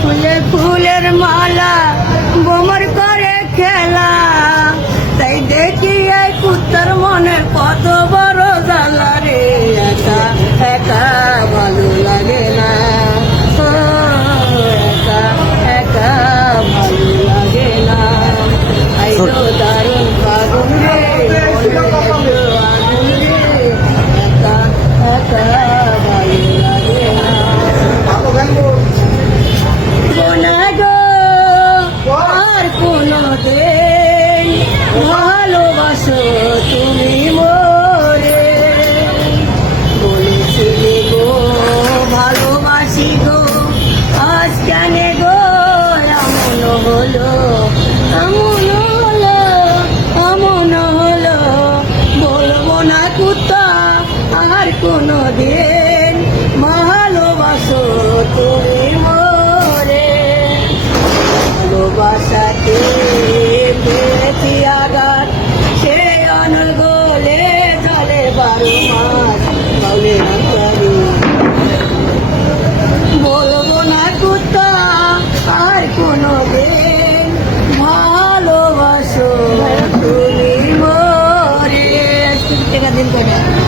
ফুলে ফুলের মালা বোমর করে খেলা, তাই দেখি এই কুত্তার মনে কত বড় জ্বালা রে। একা একা ভালো লাগে না, ও একা একা ভালো লাগে না। এই তো দারুণ ফাগুন রে, মনে আগুন রে, একা একা ভালো লাগে না। আর কোনো দিন ভালোবাসো তুমি মোরে, বলেছিলে গো ভালোবাসি গো, আজ কেন গো এমন হলো, এমন হলো, এমন হলো। বলবো না কুত্তা আর কোনো দিন ভালোবাসো তুমি মোরে। ভালোবাসাতে পেয়েছি আঘাত, সে অনগলে জলে 12 মাস বলে বলবো না কুত্তা আর কোনো দিন ভালোবাসো তুমি মোরে। 2 টাকা দিন করে